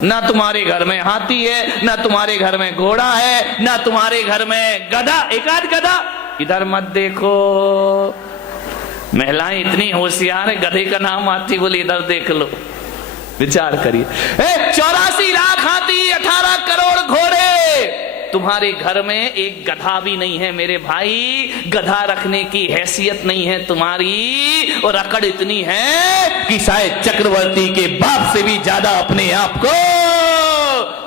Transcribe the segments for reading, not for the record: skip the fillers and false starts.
ना तुम्हारे घर में हाथी है, ना तुम्हारे घर में घोड़ा है, ना तुम्हारे घर में गधा, एक आध गधा। इधर मत देखो, महिलाएं इतनी होशियार है, गधे का नाम आती बोली इधर देख लो। विचार करिए, 84 लाख हाथी, 18 करोड़ घोड़े, तुम्हारे घर में एक गधा भी नहीं है मेरे भाई। गधा रखने की हैसियत नहीं है तुम्हारी, और अकड़ इतनी है कि शायद चक्रवर्ती के बाप से भी ज्यादा अपने आप को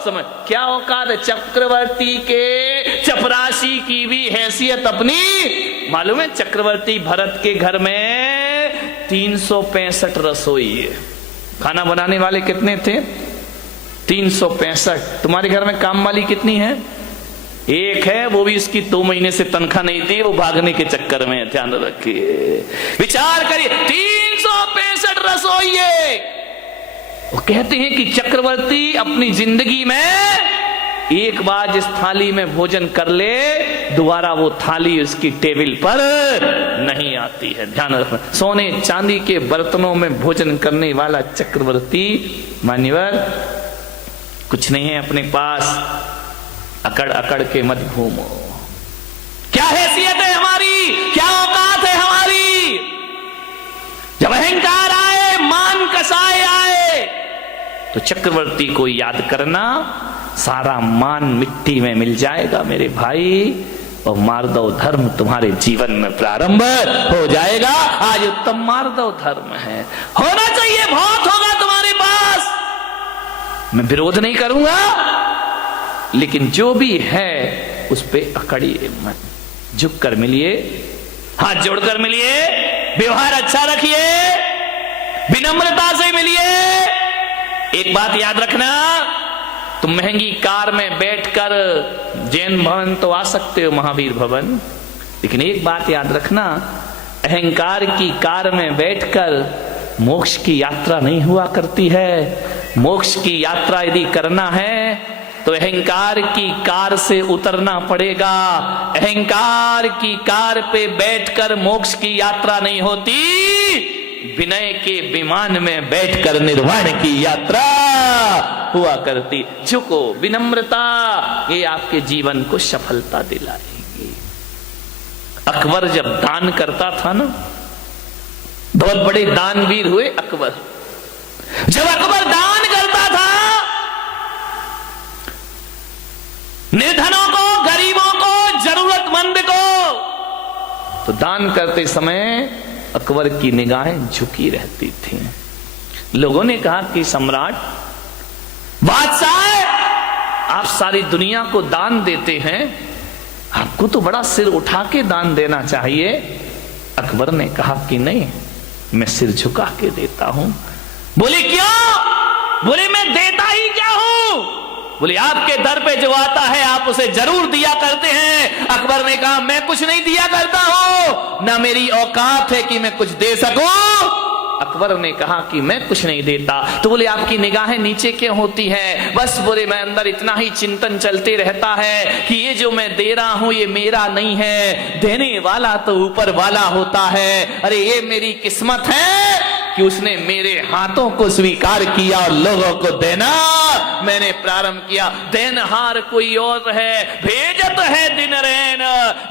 समझ। क्या औकात है चक्रवर्ती के, चपरासी की भी हैसियत अपनी। मालूम है चक्रवर्ती भरत के घर में 365 रसोई है, खाना बनाने वाले कितने थे? 365। तुम्हारे घर में काम वाली कितनी है? एक है, वो भी इसकी 2 महीने से तनख्वाह नहीं थी, वो भागने के चक्कर में। ध्यान रखिए, विचार करिए, 365 रसोई है। वो कहते हैं कि चक्रवर्ती अपनी जिंदगी में एक बार जिस थाली में भोजन कर ले, दोबारा वो थाली उसकी टेबल पर नहीं आती है। ध्यान रखना, सोने चांदी के बर्तनों में भोजन करने वाला चक्रवर्ती मान्यवर कुछ नहीं है अपने पास। अकड़ अकड़ के मत घूमो। क्या हैसियत है हमारी, क्या औकात है हमारी? जब अहंकार आए, मान कसाए आए, तो चक्रवर्ती को याद करना, सारा मान मिट्टी में मिल जाएगा मेरे भाई, और मार्दव धर्म तुम्हारे जीवन में प्रारंभ हो जाएगा। आज उत्तम मार्दव धर्म है, होना चाहिए, बहुत होगा तुम्हारे पास, मैं विरोध नहीं करूंगा, लेकिन जो भी है उस पे अकड़िए मत। झुक कर मिलिए, हाथ जोड़कर मिलिए, व्यवहार अच्छा रखिए, विनम्रता से मिलिए। एक बात याद रखना, तुम महंगी कार में बैठकर जैन भवन तो आ सकते हो, महावीर भवन, लेकिन एक बात याद रखना, अहंकार की कार में बैठकर मोक्ष की यात्रा नहीं हुआ करती है। मोक्ष की यात्रा यदि करना है तो अहंकार की कार से उतरना पड़ेगा। अहंकार की कार पे बैठकर मोक्ष की यात्रा नहीं होती, विनय के विमान में बैठकर निर्वाण की यात्रा हुआ करती। झुको, विनम्रता, ये आपके जीवन को सफलता दिलाएगी। अकबर जब दान करता था ना, बहुत बड़े दानवीर हुए अकबर। जब अकबर दान करता था, निर्धनों को, गरीबों को, जरूरतमंद को, तो दान करते समय अकबर की निगाहें झुकी रहती थी। लोगों ने कहा कि सम्राट, बादशाह, आप सारी दुनिया को दान देते हैं, आपको तो बड़ा सिर उठा के दान देना चाहिए। अकबर ने कहा कि नहीं, मैं सिर झुका के देता हूं। बोले क्यों? बोले मैं देता ही क्या हूं? बोले आपके दर पे जो आता है आप उसे जरूर दिया करते हैं। अकबर ने कहा मैं कुछ नहीं दिया करता हूं, ना मेरी औकात है कि मैं कुछ दे सकूं। अकबर ने कहा कि मैं कुछ नहीं देता। तो बोले आपकी निगाहें नीचे क्यों होती है? बस बोले मैं अंदर इतना ही चिंतन चलते रहता है कि ये जो मैं दे रहा हूं ये मेरा नहीं है, देने वाला तो ऊपर वाला होता है। अरे ये मेरी किस्मत है कि उसने मेरे हाथों को स्वीकार किया और लोगों को देना मैंने प्रारंभ किया। देनहार कोई और है, भेजत है दिन रैन,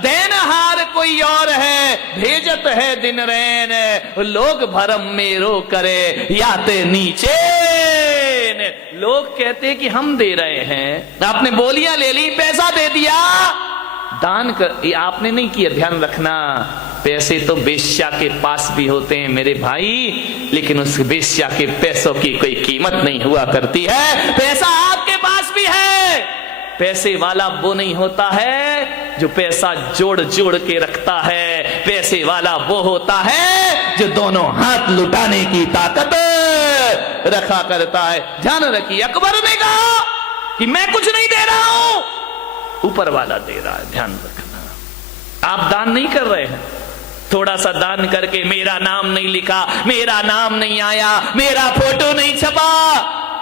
देनहार कोई और है, भेजत है दिन रैन। लोग भरम में रो करे याते नीचे। लोग कहते कि हम दे रहे हैं, आपने बोलियां ले ली, पैसा दे दिया, दान कर, ये आपने नहीं किया। ध्यान रखना, पैसे तो वेश्या के पास भी होते हैं मेरे भाई, लेकिन उस वेश्या के पैसों की कोई कीमत नहीं हुआ करती है। पैसा आपके पास भी है, पैसे वाला वो नहीं होता है जो पैसा जोड़ जोड़ के रखता है। पैसे वाला वो होता है जो दोनों हाथ लुटाने की ताकत रखा करता है। ध्यान रखिए, अकबर ने कहा कि मैं कुछ नहीं दे रहा हूं, ऊपर वाला दे रहा है। ध्यान रखना, आप दान नहीं कर रहे हैं, थोड़ा सा दान करके मेरा नाम नहीं लिखा, मेरा नाम नहीं आया, मेरा फोटो नहीं छपा,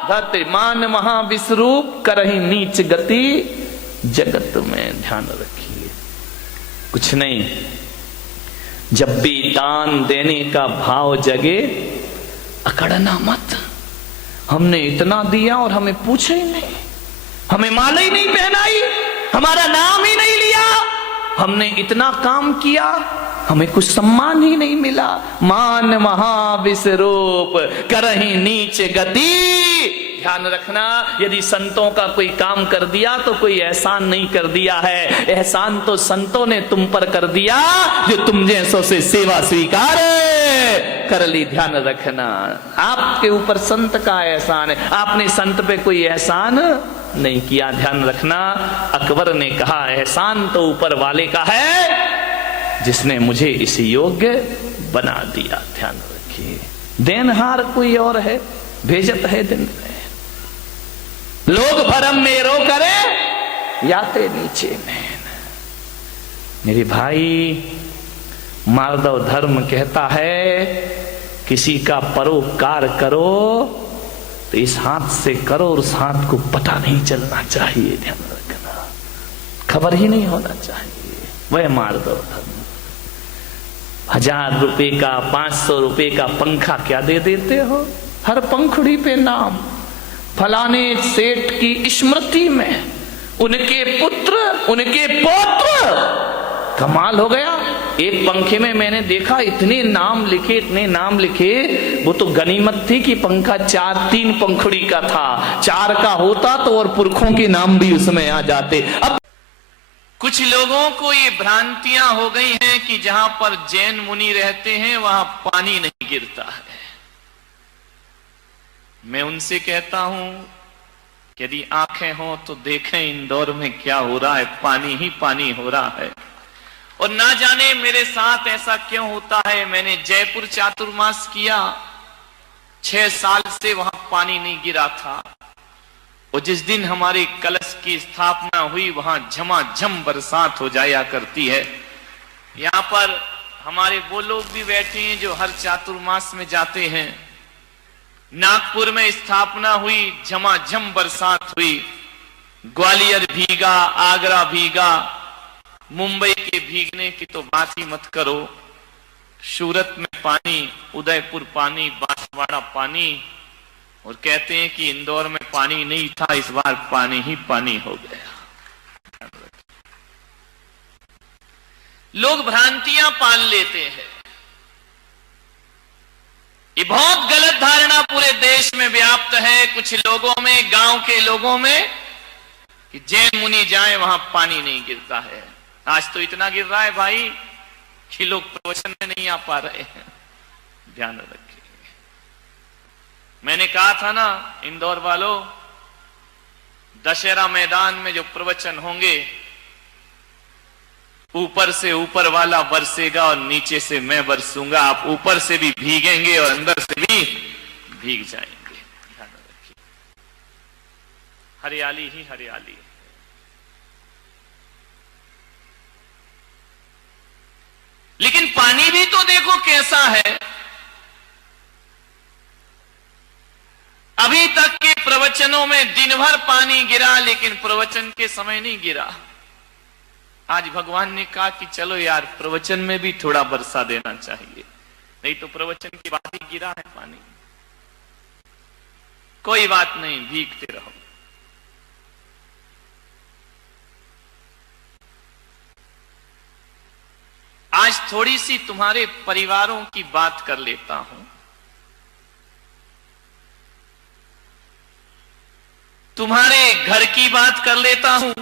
धरते मान महाविश्वरूप करही नीच गति जगत में। ध्यान रखिए, कुछ नहीं, जब भी दान देने का भाव जगे अकड़ना मत, हमने इतना दिया और हमें पूछा ही नहीं, हमें माला ही नहीं पहनाई, हमारा नाम ही नहीं लिया, हमने इतना काम किया, हमें कुछ सम्मान ही नहीं मिला। मान महाविस्रूप करहि नीच गति। ध्यान रखना, यदि संतों का कोई काम कर दिया तो कोई एहसान नहीं कर दिया है, एहसान तो संतों ने तुम पर कर दिया जो तुम जैसों से सेवा स्वीकार कर ली। ध्यान रखना, आपके ऊपर संत का एहसान है, आपने संत पे कोई एहसान नहीं किया। ध्यान रखना, अकबर ने कहा एहसान तो ऊपर वाले का है जिसने मुझे इस योग्य बना दिया। ध्यान रखिए, देनहार कोई और है, भेजत है दिन में। लोग भरम में रो करे याते नीचे नैन। मेरे भाई, माधव धर्म कहता है किसी का परोपकार करो तो इस हाथ से करो और उस हाथ को पता नहीं चलना चाहिए। ध्यान रखना, खबर ही नहीं होना चाहिए। वह माधव धर्म। 1000 रुपए का, 500 रुपए का पंखा क्या दे देते हो, हर पंखुड़ी पे नाम, फलाने सेठ की स्मृति में, उनके पुत्र, उनके पौत्र। कमाल हो गया। एक पंखे में मैंने देखा इतने नाम लिखे, इतने नाम लिखे। वो तो गनीमत थी कि पंखा 3 पंखुड़ी का था, 4 का होता तो और पुरखों के नाम भी उसमें आ जाते। अब कुछ लोगों को ये भ्रांतियां हो गई हैं कि जहां पर जैन मुनि रहते हैं वहां पानी नहीं गिरता है। मैं उनसे कहता हूं यदि आंखें हो तो देखें इंदौर में क्या हो रहा है, पानी ही पानी हो रहा है। और ना जाने मेरे साथ ऐसा क्यों होता है। मैंने जयपुर चातुर्मास किया, 6 साल से वहां पानी नहीं गिरा था। और जिस दिन हमारे कलश की स्थापना हुई वहां झमाझम बरसात हो जाया करती है। यहां पर हमारे वो लोग भी बैठे हैं जो हर चातुर्मास में जाते हैं। नागपुर में स्थापना हुई, झमाझम बरसात हुई, ग्वालियर भीगा, आगरा भीगा, मुंबई के भीगने की तो बात ही मत करो। सूरत में पानी, उदयपुर पानी, बांसवाड़ा पानी। और कहते हैं कि इंदौर में पानी नहीं था, इस बार पानी ही पानी हो गया। लोग भ्रांतियां पाल लेते हैं। ये बहुत गलत धारणा पूरे देश में व्याप्त है, कुछ लोगों में, गांव के लोगों में, कि जैन मुनि जाए वहां पानी नहीं गिरता है। आज तो इतना गिर रहा है भाई कि लोग प्रवचन में नहीं आ पा रहे हैं। ध्यान रखिए। मैंने कहा था ना इंदौर वालों, दशहरा मैदान में जो प्रवचन होंगे, ऊपर से ऊपर वाला बरसेगा और नीचे से मैं बरसूंगा। आप ऊपर से भी भीगेंगे और अंदर से भी भीग जाएंगे। ध्यान रखिए, हरियाली ही हरियाली है। लेकिन पानी भी तो देखो कैसा है। अभी तक के प्रवचनों में दिन भर पानी गिरा, लेकिन प्रवचन के समय नहीं गिरा। आज भगवान ने कहा कि चलो यार, प्रवचन में भी थोड़ा बरसा देना चाहिए, नहीं तो प्रवचन के बाद ही गिरा है पानी। कोई बात नहीं, भीगते रहो। आज थोड़ी सी तुम्हारे परिवारों की बात कर लेता हूं। तुम्हारे घर की बात कर लेता हूं।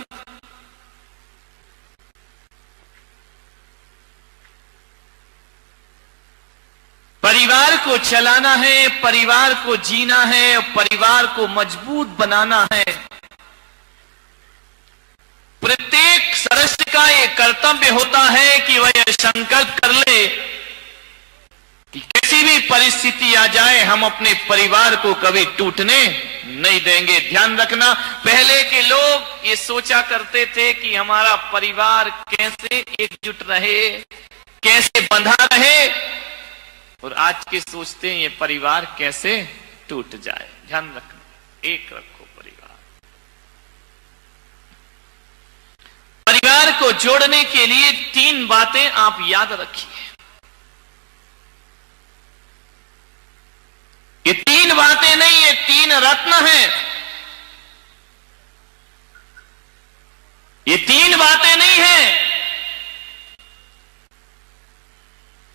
परिवार को चलाना है, परिवार को जीना है, परिवार को मजबूत बनाना है। प्रत्येक सदस्य का यह कर्तव्य होता है कि वह यह संकल्प कर ले कि किसी भी परिस्थिति आ जाए हम अपने परिवार को कभी टूटने नहीं देंगे। ध्यान रखना, पहले के लोग ये सोचा करते थे कि हमारा परिवार कैसे एकजुट रहे, कैसे बंधा रहे, और आज के सोचते हैं ये परिवार कैसे टूट जाए। ध्यान रखना, एक रखो परिवार। परिवार को जोड़ने के लिए 3 बातें आप याद रखिए। ये 3 बातें नहीं, ये 3 ये तीन बातें नहीं है,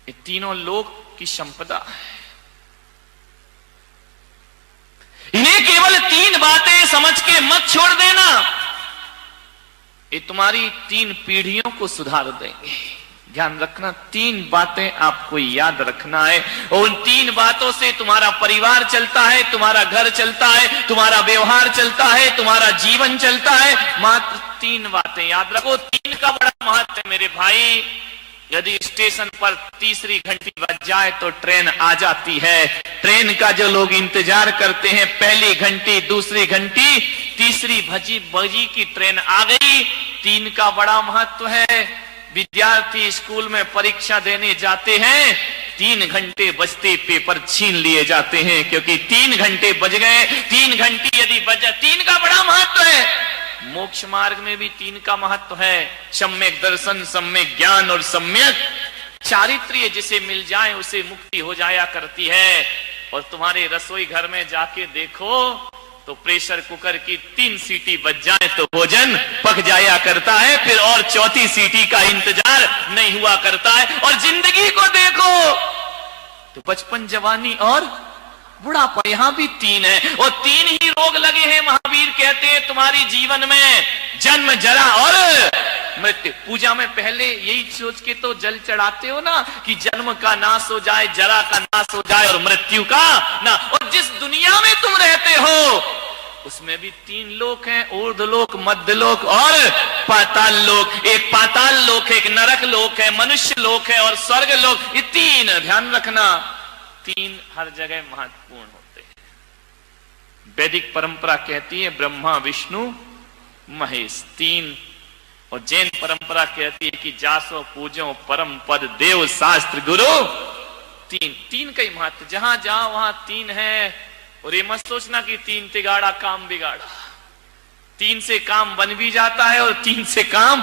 ये तीनों लोक की संपदा है। इन्हें केवल तीन बातें समझ के मत छोड़ देना, ये तुम्हारी तीन पीढ़ियों को सुधार देंगे। ध्यान रखना, तीन बातें आपको याद रखना है, और उन तीन बातों से तुम्हारा परिवार चलता है, तुम्हारा घर चलता है, तुम्हारा व्यवहार चलता है, तुम्हारा जीवन चलता है। मात्र तीन बातें याद रखो। तीन का बड़ा महत्व है मेरे भाई। यदि स्टेशन पर तीसरी घंटी बज जाए तो ट्रेन आ जाती है। ट्रेन का जो लोग इंतजार करते हैं, पहली घंटी, दूसरी घंटी, तीसरी बजी की ट्रेन आ गई। तीन का बड़ा महत्व है। विद्यार्थी स्कूल में परीक्षा देने जाते हैं, 3 घंटे बजते पेपर छीन लिए जाते हैं, क्योंकि 3 घंटे बज गए। 3 घंटी यदि बज, 3 का बड़ा महत्व है। मोक्ष मार्ग में भी 3 का महत्व है। सम्यक दर्शन, सम्यक ज्ञान और सम्यक चारित्र्य जिसे मिल जाए उसे मुक्ति हो जाया करती है। और तुम्हारे रसोई घर में जाके देखो तो प्रेशर कुकर की 3 सीटी बज जाए तो भोजन पक जाया करता है, फिर और चौथी सीटी का इंतजार नहीं हुआ करता है। और जिंदगी को देखो तो बचपन, जवानी और बुढ़ापा, यहां भी 3 है। और 3 ही रोग लगे हैं। महावीर कहते हैं तुम्हारी जीवन में जन्म, जरा और मृत्यु। पूजा में पहले यही सोच के तो जल चढ़ाते हो ना कि जन्म का नाश हो जाए, जरा का नाश हो जाए और मृत्यु का ना। और जिस दुनिया में तुम रहते हो उसमें भी 3 लोक हैं, ऊर्ध्वलोक, मध्यलोक और पाताल लोक। एक पाताल लोक है, एक नरक लोक है, मनुष्य लोक है और स्वर्ग लोक। ये 3 ध्यान रखना, 3 हर जगह महत्वपूर्ण होते हैं। वैदिक परंपरा कहती है ब्रह्मा, विष्णु, महेश 3, और जैन परंपरा कहती है कि जासो पूजो परम पद देव शास्त्र गुरु 3 का ही महत्व। जहां जाओ वहां 3 है। और ये मत सोचना कि 3 तिगाड़ा काम बिगाड़ा। 3 से काम बन भी जाता है और 3 से काम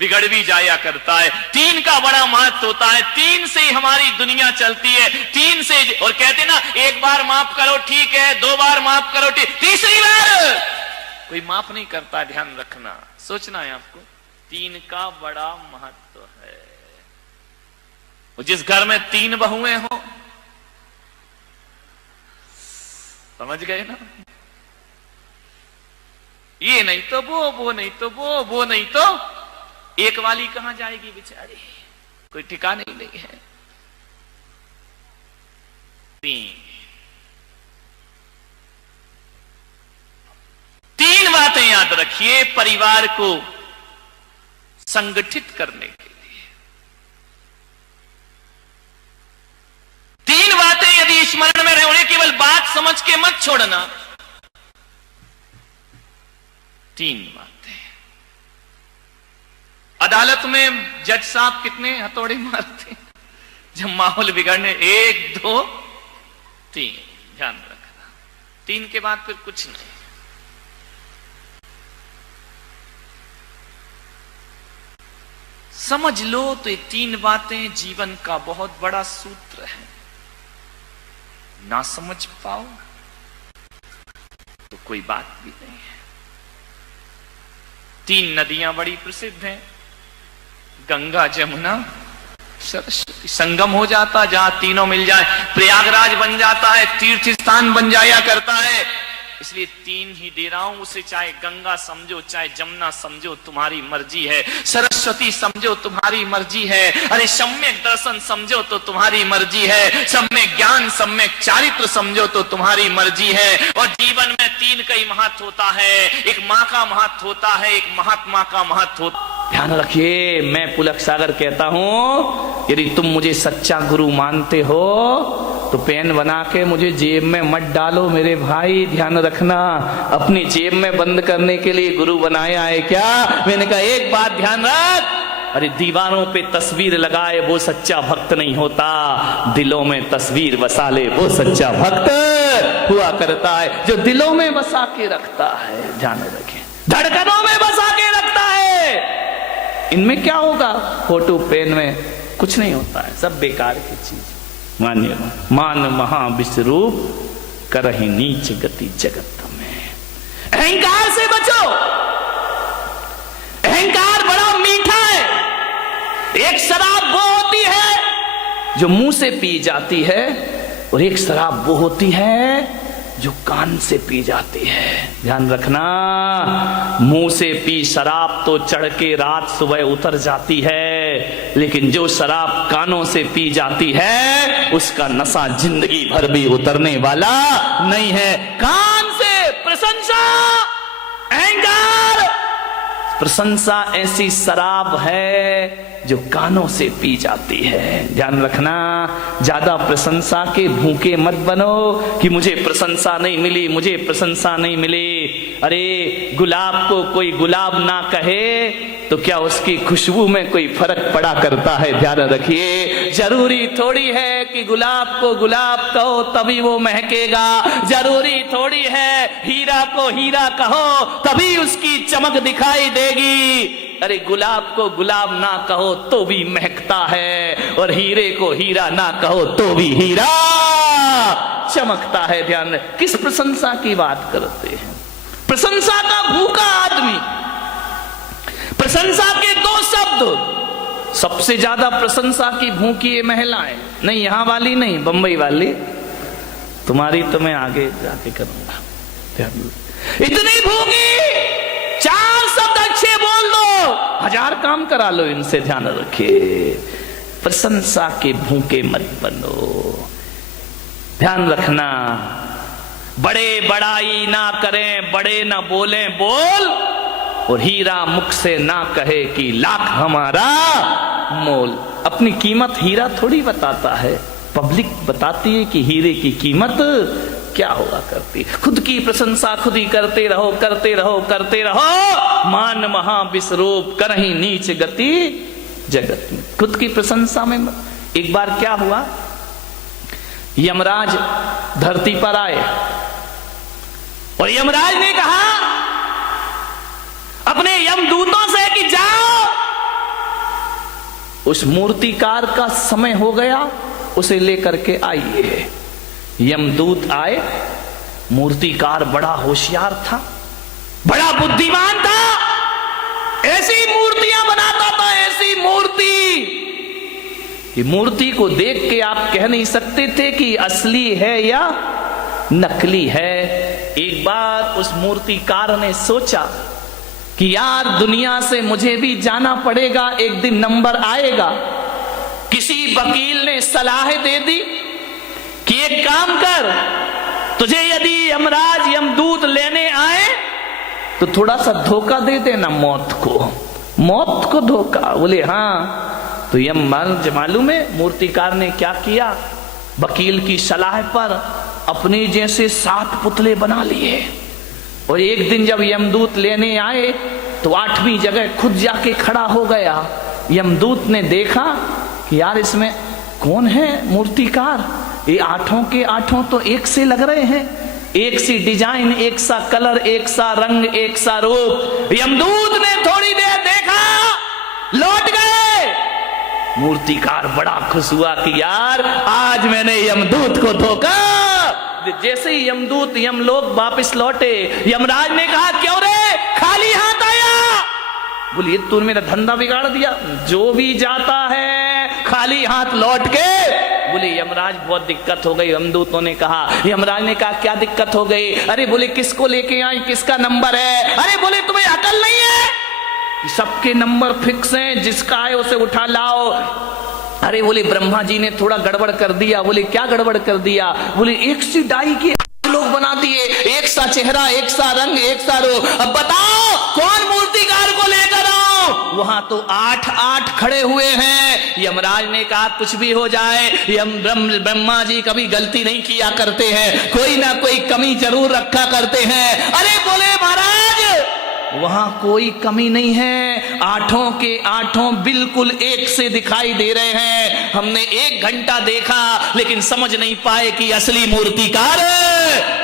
बिगड़ भी जाया करता है। 3 का बड़ा महत्व होता है। 3 से हमारी दुनिया चलती है। 3 से, और कहते ना एक बार माफ करो ठीक है, 2 बार माफ करो ठीक, तीसरी बार कोई माफ नहीं करता। ध्यान रखना, सोचना है आपको, 3 का बड़ा महत्व है। और जिस घर में 3 बहुएं हो, समझ गए ना, ये नहीं तो वो नहीं तो वो नहीं तो एक वाली कहां जाएगी बेचारी, कोई ठिकाने ही नहीं है। 3 बातें याद रखिए परिवार को संगठित करने के लिए। 3 बातें यदि स्मरण में रहे, उन्हें केवल बात समझ के मत छोड़ना। 3 बातें। अदालत में जज साहब कितने हथौड़े मारते जब माहौल बिगड़ने, 1 2 3, ध्यान रखना। 3 के बाद फिर कुछ नहीं। समझ लो तो ये 3 बातें जीवन का बहुत बड़ा सूत्र है। ना समझ पाओ तो कोई बात भी नहीं है। 3 नदियां बड़ी प्रसिद्ध हैं, गंगा, जमुना, सरस्वती। संगम हो जाता जहां तीनों मिल जाए, प्रयागराज बन जाता है, तीर्थ स्थान बन जाया करता है। इसलिए 3 ही दे रहा हूं उसे, चाहे गंगा समझो, चाहे जमुना समझो, तुम्हारी मर्जी है। सरस्वती समझो, तुम्हारी मर्जी है। अरे सम्यक दर्शन समझो तो तुम्हारी मर्जी है। सम्यक ज्ञान, सम्यक चारित्र समझो तो तुम्हारी मर्जी है। और जीवन में 3 का ही महत्व होता है। एक माँ का महत्व होता है, एक महात्मा का महत्व होता है। ध्यान रखिए, मैं पुलक सागर कहता हूं, यदि तुम मुझे सच्चा गुरु मानते हो तो पेन बना के मुझे जेब में मत डालो मेरे भाई। ध्यान रखना, अपनी जेब में बंद करने के लिए गुरु बनाया है क्या? मैंने कहा एक बात ध्यान रख, अरे दीवारों पे तस्वीर लगाए वो सच्चा भक्त नहीं होता, दिलों में तस्वीर बसा ले वो सच्चा भक्त हुआ करता है, जो दिलों में बसा के रखता है। ध्यान रखें, धड़कनों में बसा के रखता है। इनमें क्या होगा? फोटो पेन में कुछ नहीं होता है, सब बेकार की चीज। मान्य मान महा विश्वरूप करहि नीच गति जगत में। अहंकार से बचो, जो मुंह से पी जाती है, और एक शराब वो होती है जो कान से पी जाती है। ध्यान रखना, मुंह से पी शराब तो चढ़ के रात सुबह उतर जाती है, लेकिन जो शराब कानों से पी जाती है उसका नशा जिंदगी भर भी उतरने वाला नहीं है। कान से प्रशंसा, अहंकार, प्रशंसा ऐसी शराब है जो कानों से पी जाती है। ध्यान रखना, ज्यादा प्रशंसा के भूखे मत बनो कि मुझे प्रशंसा नहीं मिली, मुझे प्रशंसा नहीं मिली। अरे गुलाब को कोई गुलाब ना कहे तो क्या उसकी खुशबू में कोई फर्क पड़ा करता है? ध्यान रखिए, जरूरी थोड़ी है कि गुलाब को गुलाब कहो तभी वो महकेगा, जरूरी थोड़ी है हीरा को हीरा कहो तभी उसकी चमक दिखाई देगी। अरे गुलाब को गुलाब ना कहो तो भी महकता है, और हीरे को हीरा ना कहो तो भी हीरा चमकता है। ध्यान, किस प्रशंसा की बात करते हैं? प्रशंसा का भूखा आदमी, प्रशंसा के दो शब्द, सबसे ज्यादा प्रशंसा की भूखी महिलाएं, नहीं यहां वाली नहीं, बंबई वाली, तुम्हारी तो मैं आगे जाके करूंगा। इतनी भूखी, चार शब्द अच्छे बोल दो, 1000 काम करा लो इनसे। ध्यान रखिए, प्रशंसा के भूखे मत बनो। ध्यान रखना, बड़े बड़ाई ना करें, बड़े ना बोलें बोल, और हीरा मुख से ना कहे कि लाख हमारा मोल। अपनी कीमत हीरा थोड़ी बताता है, पब्लिक बताती है कि हीरे की कीमत क्या हुआ करती। खुद की प्रशंसा खुद ही करते रहो, करते रहो, करते रहो, मान महा विश्रूप करही नीच गति जगत में। खुद की प्रशंसा में। एक बार क्या हुआ, यमराज धरती पर आए और यमराज ने कहा अपने यमदूतों से कि जाओ, उस मूर्तिकार का समय हो गया, उसे लेकर के आइए। यमदूत आए, मूर्तिकार बड़ा होशियार था, बड़ा बुद्धिमान था, ऐसी मूर्तियां बनाता था, ऐसी मूर्ति कि मूर्ति को देख के आप कह नहीं सकते थे कि असली है या नकली है। एक बार उस मूर्तिकार ने सोचा कि यार दुनिया से मुझे भी जाना पड़ेगा, एक दिन नंबर आएगा। किसी वकील ने सलाह दे दी कि एक काम कर, तुझे यदि यमराज यमदूत लेने आए तो थोड़ा सा धोखा दे देना, मौत को धोखा। बोले हाँ। तो यमराज मालूम है मूर्तिकार ने क्या किया, वकील की सलाह पर अपने जैसे 7 पुतले बना लिए, और एक दिन जब यमदूत लेने आए तो 8वीं जगह खुद जाके खड़ा हो गया। यमदूत ने देखा कि यार इसमें कौन है मूर्तिकार, ये 8 के 8 तो एक से लग रहे हैं, एक सी डिजाइन, एक सा कलर, एक सा रंग, एक सा रूप। यमदूत ने थोड़ी देर देखा, लौट गए। मूर्तिकार बड़ा खुश हुआ कि यार आज मैंने यमदूत को धोखा। जैसे ही यमदूत यमलोक वापस लौटे, यमराज ने कहा क्यों रे खाली हाथ आया? बोलिए तूने मेरा धंधा बिगाड़ दिया, जो भी जाता है खाली हाथ लौट के। बोले यमराज बहुत दिक्कत हो गई। यमदूतों ने कहा, यमराज ने कहा क्या दिक्कत हो गई? अरे बोले किसको लेके आई, किसका नंबर है? अरे बोले तुम्हें अकल नहीं है, सबके नंबर फिक्स हैं, जिसका है उसे उठा लाओ। अरे बोले ब्रह्मा जी ने थोड़ा गड़बड़ कर दिया। बोले क्या गड़बड़ कर दिया? बोले एक सी डाई के लोग बना दिए, एक सा चेहरा, एक सा रंग, एक सा रूप। अब बताओ कौन मूर्तिकार को लेकर आओ? वहां तो 8 खड़े हुए हैं। यमराज ने कहा कुछ भी हो जाए, ब्रह्मा जी कभी गलती नहीं किया करते हैं, कोई ना कोई कमी जरूर रखा करते हैं। अरे बोले महाराज वहां कोई कमी नहीं है, 8 के 8 बिल्कुल एक से दिखाई दे रहे हैं। हमने 1 घंटा देखा लेकिन समझ नहीं पाए कि असली मूर्तिकार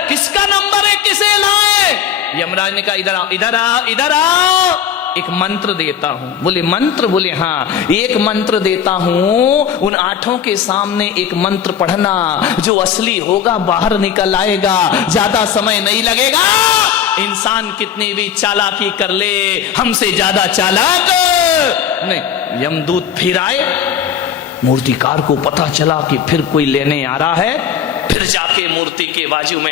किसका नंबर है, किसे लाए। यमराज ने कहा इधर आओ, इधर आओ, इधर आओ, एक मंत्र देता हूं। बोले मंत्र? बोले हाँ, एक मंत्र देता हूं, उन 8 के सामने एक मंत्र पढ़ना, जो असली होगा बाहर निकल आएगा, ज्यादा समय नहीं लगेगा। इंसान कितनी भी चालाकी कर ले, हमसे ज्यादा चालाक नहीं। यमदूत फिर आए, मूर्तिकार को पता चला कि फिर कोई लेने आ रहा है, फिर जाके मूर्ति के बाजू में